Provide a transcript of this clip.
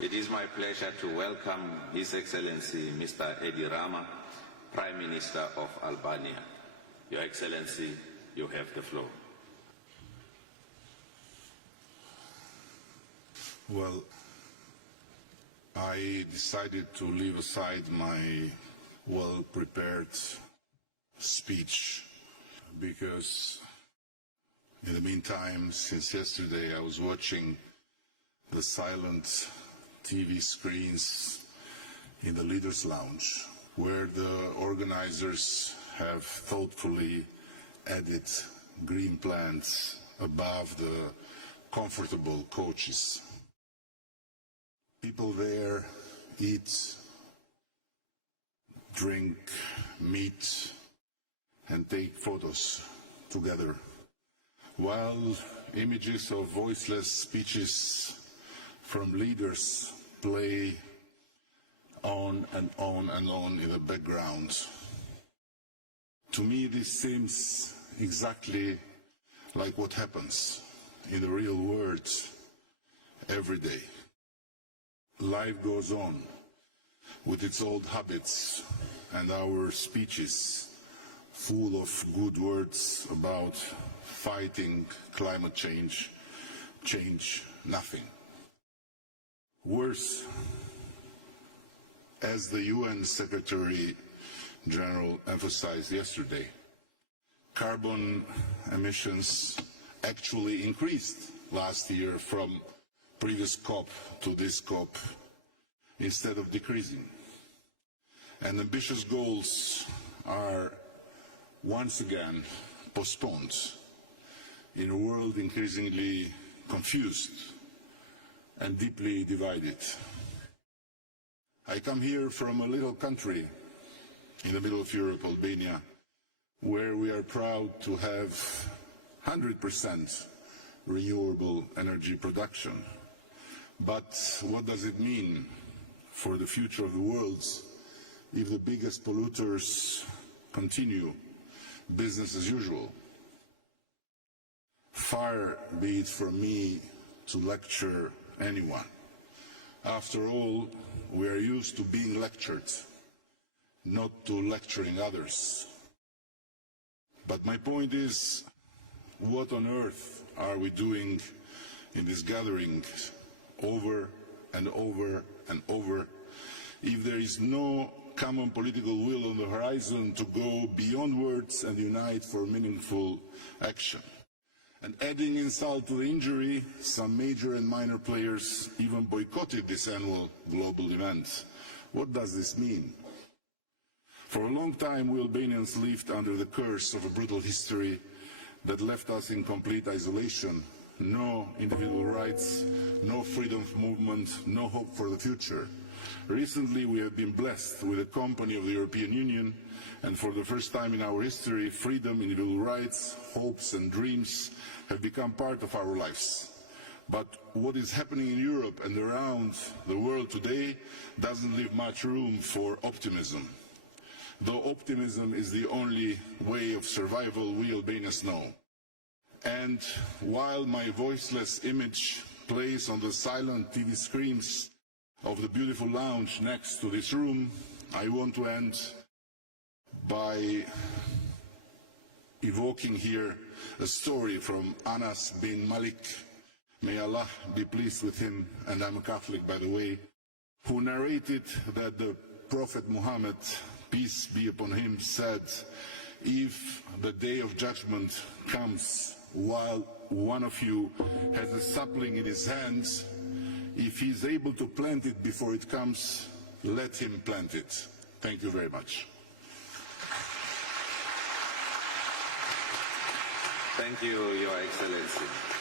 It is my pleasure to welcome His Excellency Mr. Edi Rama, Prime Minister of Albania. Your Excellency, you have the floor. Well, I decided to leave aside my well-prepared speech because in the meantime, since yesterday, I was watching the silent TV screens in the Leaders' Lounge, where the organizers have thoughtfully added green plants above the comfortable couches. People there eat, drink, meet, and take photos together, while images of voiceless speeches from leaders play on and on and on in the background. To me, this seems exactly like what happens in the real world every day. Life goes on with its old habits, and our speeches full of good words about fighting climate change change nothing. Worse, as the UN Secretary General emphasized yesterday, carbon emissions actually increased last year from previous COP to this COP instead of decreasing. And ambitious goals are once again postponed in a world increasingly confused and deeply divided. I come here from a little country in the middle of Europe, Albania, where we are proud to have 100% renewable energy production. But what does it mean for the future of the world if the biggest polluters continue business as usual? Far be it from me to lecture anyone. After all, we are used to being lectured, not to lecturing others. But my point is, what on earth are we doing in this gathering over and over and over if there is no common political will on the horizon to go beyond words and unite for meaningful action? And adding insult to the injury, some major and minor players even boycotted this annual global event. What does this mean? For a long time, we Albanians lived under the curse of a brutal history that left us in complete isolation. No individual rights, no freedom of movement, no hope for the future. Recently, we have been blessed with the company of the European Union, and for the first time in our history, freedom, individual rights, hopes and dreams have become part of our lives. But what is happening in Europe and around the world today doesn't leave much room for optimism. Though optimism is the only way of survival we Albanians know. And while my voiceless image plays on the silent TV screens of the beautiful lounge next to this room, I want to end by evoking here a story from Anas bin Malik, may Allah be pleased with him, and I'm a Catholic by the way, who narrated that the Prophet Muhammad, peace be upon him, said, if the day of judgment comes while one of you has a sapling in his hands, if he is able to plant it before it comes, let him plant it. Thank you very much. Thank you, Your Excellency.